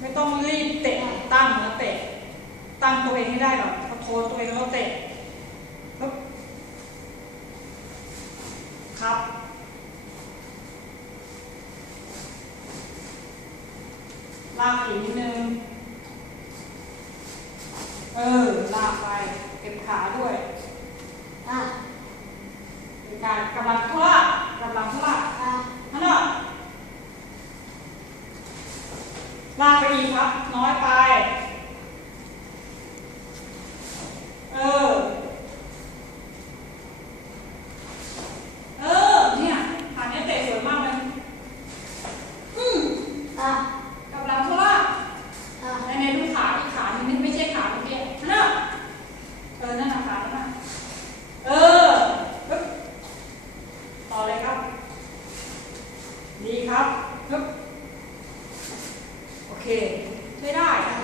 ไม่ต้องรีบเตะตั้งแล้วเตะ ตั้งตัวเองให้ได้หรอกพอโทรตัวเองแล้วเตะครับลากอีกนิดนึง เออ ลากไปเก็บขาด้วยอะเป็นการกำลังทุลักำลังทุลั ลากไปอีกครับ น้อยไป เออ เออ เนี่ยฐานเนี้ยเตะสวยมากเลย อืมอะกำลังทุละอะในในดูขาอีกขาหนึงนี่ไม่ใช่ขาเมื่อกี้นั่นน่ะเออ นั่นน่ะขานั่นน่ะเออปึ๊บต่อเลยครับ ดีครับปึ๊บ che per aria